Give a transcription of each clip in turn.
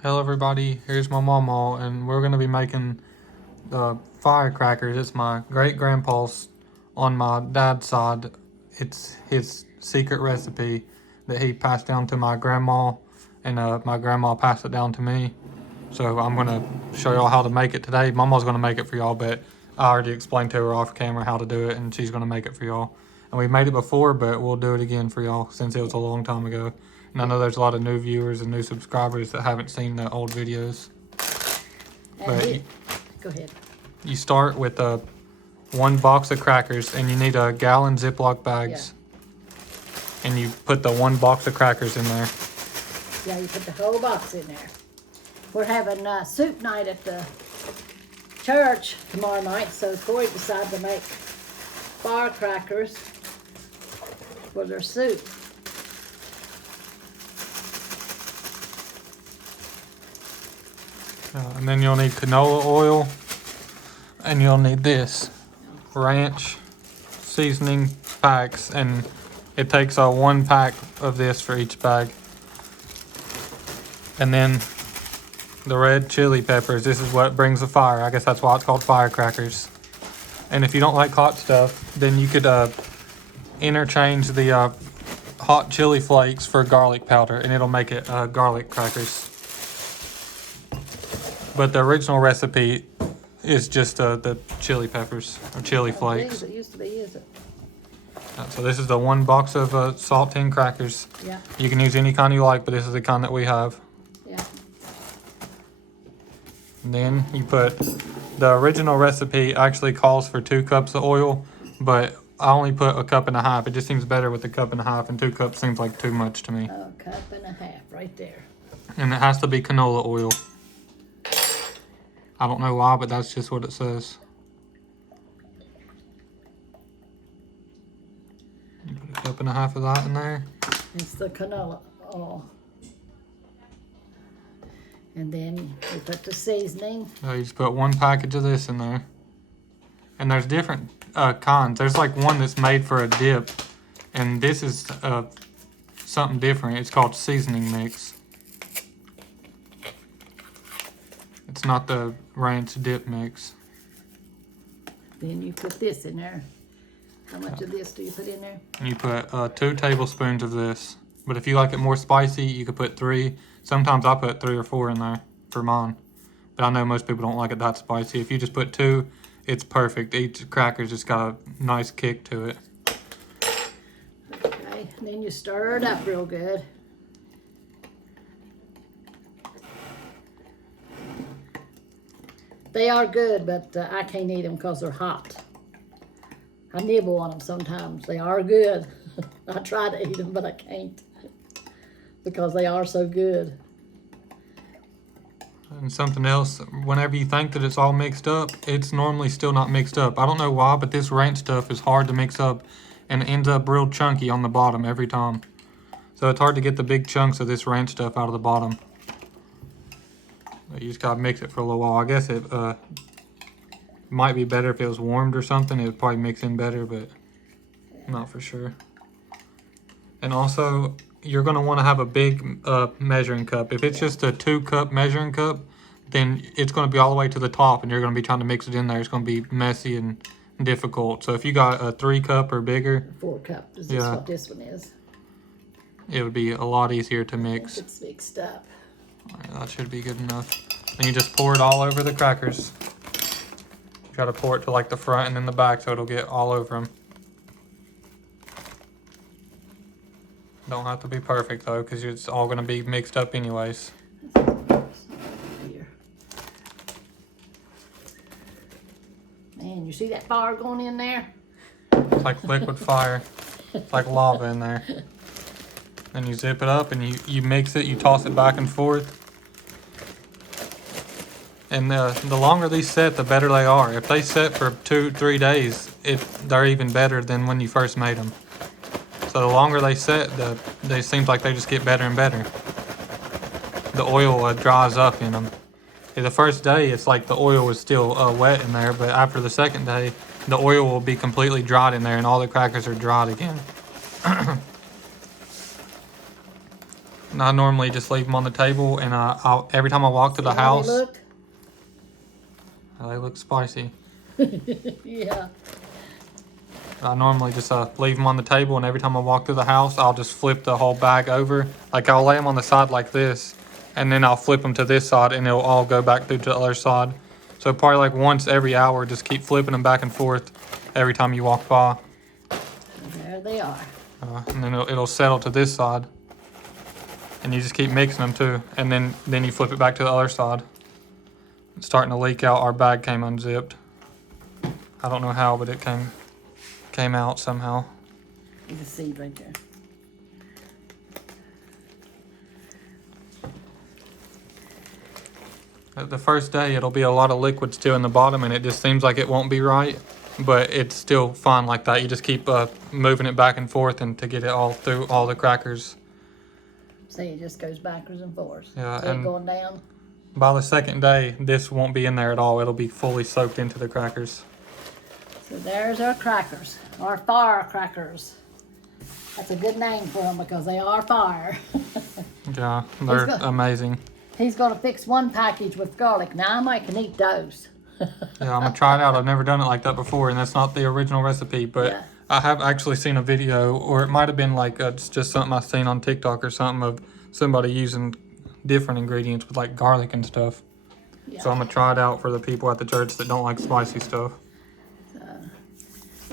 Hello everybody, here's my mamaw, and we're going to be making the firecrackers. It's my great-grandpa's on my dad's side. It's his secret recipe that he passed down to my grandma, and my grandma passed it down to me. So I'm going to show y'all how to make it today. Mama's going to make it for y'all, but I already explained to her off camera how to do it, and she's going to make it for y'all. And we've made it before, but we'll do it again for y'all since it was a long time ago. And I know there's a lot of new viewers and new subscribers that haven't seen the old videos. But Go ahead. you start with one box of crackers, and you need a gallon Ziploc bags. Yeah. And you put the one box of crackers in there. Yeah, you put the whole box in there. We're having soup night at the church tomorrow night, so Corey decided to make firecrackers for their soup. And then you'll need canola oil, and you'll need this ranch seasoning packs, and it takes 1 pack of this for each bag. And then the red chili peppers. This is what brings the fire. I guess that's why it's called firecrackers. And if you don't like hot stuff, then you could interchange the hot chili flakes for garlic powder, and it'll make it garlic crackers. But the original recipe is just the chili peppers or chili flakes. It used to be, is it? So this is the 1 box of salt tin crackers. Yeah. You can use any kind you like, but this is the kind that we have. Yeah. And then you put, the original recipe actually calls for 2 cups of oil, but I only put 1.5 cups. It just seems better with 1.5 cups, and 2 cups seems like too much to me. 1.5 cups right there. And it has to be canola oil. I don't know why, but that's just what it says. You put 1.5 cups of that in there. It's the canola oil. And then we put the seasoning. You just put 1 package of this in there. And there's different kinds. There's like one that's made for a dip, and this is something different. It's called seasoning mix. It's not the ranch dip mix. Then you put this in there. How much of this do you put in there? And you put 2 tablespoons of this. But if you like it more spicy, you could put 3. Sometimes I put 3 or 4 in there for mine. But I know most people don't like it that spicy. If you just put 2, it's perfect. Each cracker's just got a nice kick to it. Okay, and then you stir it up real good. They are good, but I can't eat them because they're hot. I nibble on them sometimes. They are good. I try to eat them, but I can't because they are so good. And something else, whenever you think that it's all mixed up, it's normally still not mixed up. I don't know why, but this ranch stuff is hard to mix up and it ends up real chunky on the bottom every time. So it's hard to get the big chunks of this ranch stuff out of the bottom. You just gotta mix it for a little while. I guess it might be better if it was warmed or something. It would probably mix in better, but not for sure. And also, you're gonna want to have a big measuring cup. If it's just a 2-cup measuring cup, then it's gonna be all the way to the top, and you're gonna be trying to mix it in there. It's gonna be messy and difficult. So if you got a 3-cup or bigger, 4 cup is this what this one is. It would be a lot easier to mix. It's mixed up. Alright, that should be good enough. And you just pour it all over the crackers. Try to pour it to like the front and then the back so it'll get all over them. Don't have to be perfect though, because it's all going to be mixed up anyways. Here. Man, you see that fire going in there? It's like liquid fire. It's like lava in there. Then you zip it up and you mix it, you toss it back and forth. And the longer these set, the better they are. If they set for 2-3 days, they're even better than when you first made them. So the longer they set, they seems like they just get better and better. The oil dries up in them. The first day, it's like the oil is still wet in there, but after the second day, the oil will be completely dried in there, and all the crackers are dried again. And I normally just leave them on the table, and I'll every time I walk to the house, they look spicy. Yeah. I normally just leave them on the table, and every time I walk through the house, I'll just flip the whole bag over. Like, I'll lay them on the side like this, and then I'll flip them to this side, and it'll all go back through to the other side. So probably like once every hour, just keep flipping them back and forth every time you walk by. There they are. And then it'll settle to this side. And you just keep mixing them too. And then you flip it back to the other side. It's starting to leak out. Our bag came unzipped. I don't know how, but it came out somehow. There's a seed right there. The first day, it'll be a lot of liquid still in the bottom, and it just seems like it won't be right. But it's still fine like that. You just keep moving it back and forth and to get it all through all the crackers. See, it just goes backwards and forwards. Yeah, and going down. By the second day, this won't be in there at all. It'll be fully soaked into the crackers. So there's our crackers, our firecrackers. That's a good name for them because they are fire. Yeah, they're amazing. He's going to fix one package with garlic. Now I might can eat those. Yeah, I'm going to try it out. I've never done it like that before, and that's not the original recipe, but Yeah. I have actually seen a video, or it might have been like it's just something I've seen on TikTok or something of somebody using different ingredients with like garlic and stuff. Yeah. So I'm going to try it out for the people at the church that don't like spicy stuff.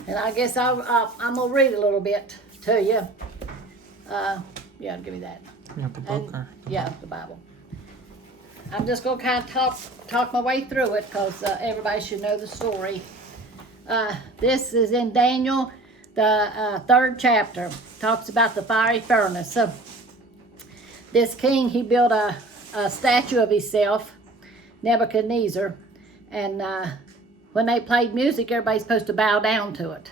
And I guess I'm going to read a little bit to you. Yeah, give me that. You have the book And, or? yeah, the Bible. I'm just going to kind of talk my way through it because everybody should know the story. This is in Daniel, the 3rd chapter. Talks about the fiery furnace. So this king, he built a statue of himself, Nebuchadnezzar, and when they played music, everybody's supposed to bow down to it.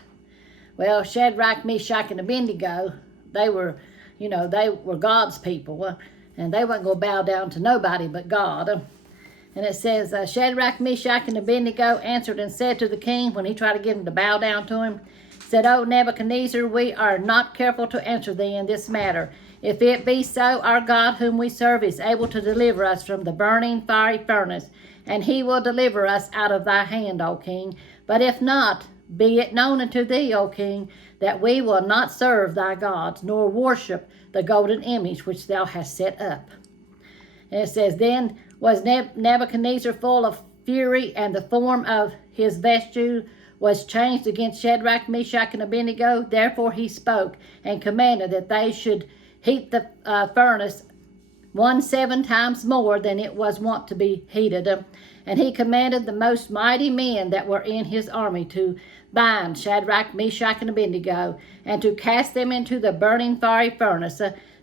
Well, Shadrach, Meshach, and Abednego, they were God's people, and they weren't going to bow down to nobody but God. And it says, Shadrach, Meshach, and Abednego answered and said to the king, when he tried to get him to bow down to him, said, O Nebuchadnezzar, we are not careful to answer thee in this matter. If it be so, our God whom we serve is able to deliver us from the burning fiery furnace, and he will deliver us out of thy hand, O king. But if not, be it known unto thee, O king, that we will not serve thy gods, nor worship the golden image which thou hast set up. And it says, Then was Nebuchadnezzar full of fury, and the form of his vesture was changed against Shadrach, Meshach, and Abednego. Therefore he spoke and commanded that they should heat the furnace 7 times more than it was wont to be heated. And he commanded the most mighty men that were in his army to bind Shadrach, Meshach, and Abednego, and to cast them into the burning fiery furnace.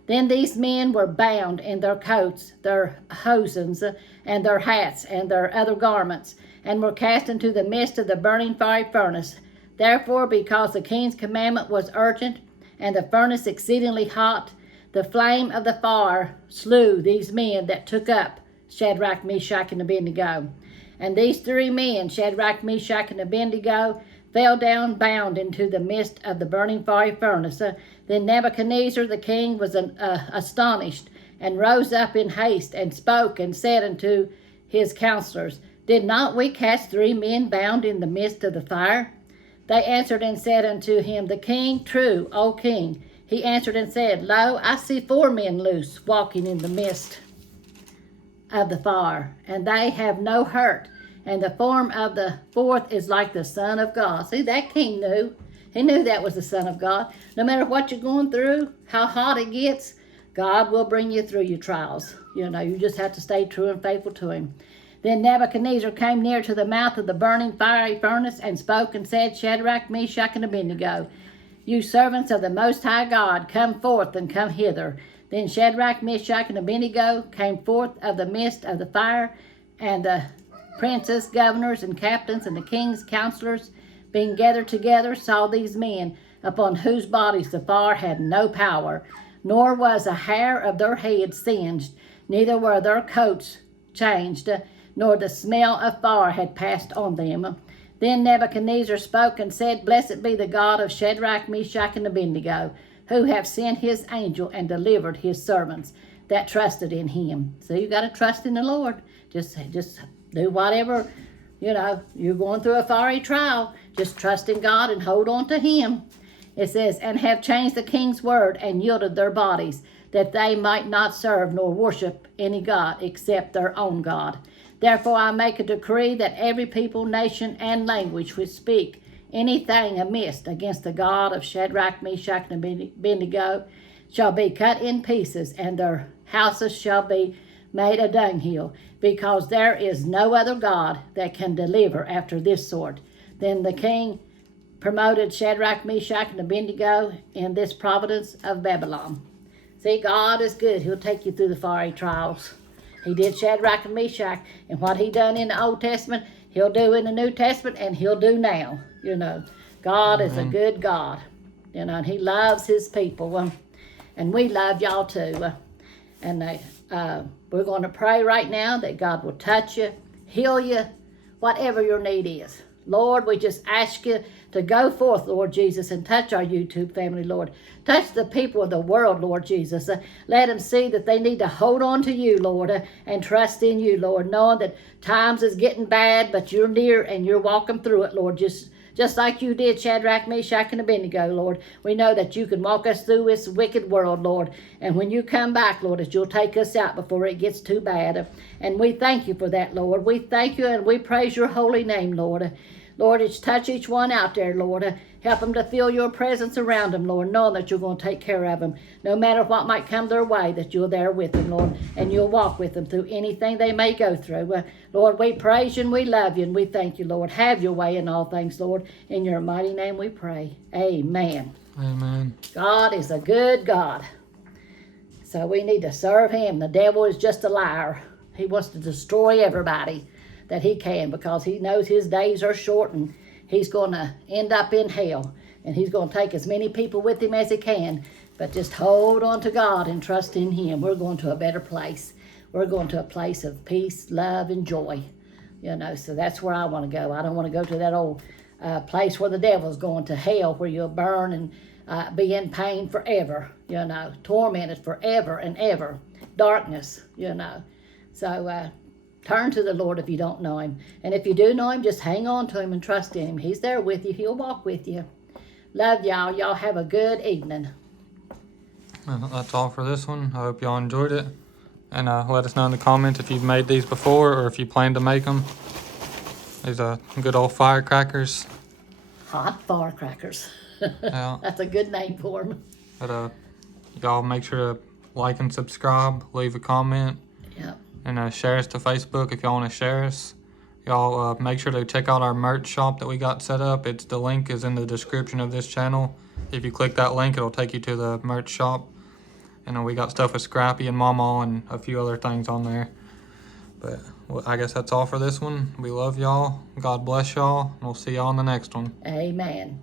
Then these men were bound in their coats, their hosens, and their hats, and their other garments, and were cast into the midst of the burning fiery furnace. Therefore, because the king's commandment was urgent, and the furnace exceedingly hot, the flame of the fire slew these men that took up Shadrach, Meshach, and Abednego. And these 3 men, Shadrach, Meshach, and Abednego, fell down bound into the midst of the burning fiery furnace. Then Nebuchadnezzar the king was astonished, and rose up in haste, and spoke, and said unto his counselors, Did not we cast 3 men bound in the midst of the fire? They answered and said unto him, The king, true, O king. He answered and said, Lo, I see 4 men loose, walking in the midst of the fire, and they have no hurt, and the form of the 4th is like the Son of God. See, that king knew. He knew that was the Son of God. No matter what you're going through, how hot it gets, God will bring you through your trials. You just have to stay true and faithful to him. Then Nebuchadnezzar came near to the mouth of the burning fiery furnace, and spoke and said, Shadrach, Meshach, and Abednego, you servants of the Most High God, come forth and come hither. Then Shadrach, Meshach, and Abednego came forth of the midst of the fire, and the princes, governors, and captains, and the king's counselors, being gathered together, saw these men, upon whose bodies the fire had no power, nor was a hair of their heads singed, neither were their coats changed, nor the smell of fire had passed on them. Then Nebuchadnezzar spoke and said, Blessed be the God of Shadrach, Meshach, and Abednego, who have sent his angel and delivered his servants, that trusted in him. So you got to trust in the Lord. Just do whatever, you're going through a fiery trial. Just trust in God and hold on to him. It says, and have changed the king's word and yielded their bodies, that they might not serve nor worship any God except their own God. Therefore I make a decree that every people, nation, and language which speak anything amiss against the God of Shadrach, Meshach, and Abednego shall be cut in pieces, and their houses shall be made a dunghill, because there is no other God that can deliver after this sort. Then the king promoted Shadrach, Meshach, and Abednego in this province of Babylon. See, God is good. He'll take you through the fiery trials. He did Shadrach and Meshach, and what he done in the Old Testament, he'll do in the New Testament, and he'll do now. God is a good God, and he loves his people, and we love y'all too. We're going to pray right now that God will touch you, heal you, whatever your need is. Lord, we just ask you to go forth, Lord Jesus, and touch our YouTube family, Lord. Touch the people of the world, Lord Jesus. Let them see that they need to hold on to you, Lord, and trust in you, Lord, knowing that times is getting bad, but you're near and you're walking through it, Lord, just like you did Shadrach, Meshach, and Abednego, Lord. We know that you can walk us through this wicked world, Lord. And when you come back, Lord, that you'll take us out before it gets too bad. And we thank you for that, Lord. We thank you and we praise your holy name, Lord. Lord, it's touch each one out there, Lord. Help them to feel your presence around them, Lord, knowing that you're going to take care of them. No matter what might come their way, that you're there with them, Lord, and you'll walk with them through anything they may go through. Lord, we praise you and we love you and we thank you, Lord. Have your way in all things, Lord. In your mighty name we pray. Amen. Amen. God is a good God. So we need to serve him. The devil is just a liar. He wants to destroy everybody that he can, because he knows his days are short and he's going to end up in hell, and he's going to take as many people with him as he can. But just hold on to God and trust in him. We're going to a better place. We're going to a place of peace, love, and joy. So that's where I want to go. I don't want to go to that old place where the devil's going, to hell, where you'll burn and be in pain forever, tormented forever and ever. Darkness, So turn to the Lord if you don't know him. And if you do know him, just hang on to him and trust in him. He's there with you. He'll walk with you. Love y'all. Y'all have a good evening. Well, that's all for this one. I hope y'all enjoyed it. And let us know in the comments if you've made these before or if you plan to make them. These are good old firecrackers. Hot firecrackers. Yeah. That's a good name for them. But y'all make sure to like and subscribe, leave a comment. Yeah. And share us to Facebook if y'all want to share us. Y'all make sure to check out our merch shop that we got set up. The link is in the description of this channel. If you click that link, it'll take you to the merch shop. And we got stuff with Scrappy and mamaw and a few other things on there. But I guess that's all for this one. We love y'all. God bless y'all. And we'll see y'all on the next one. Amen.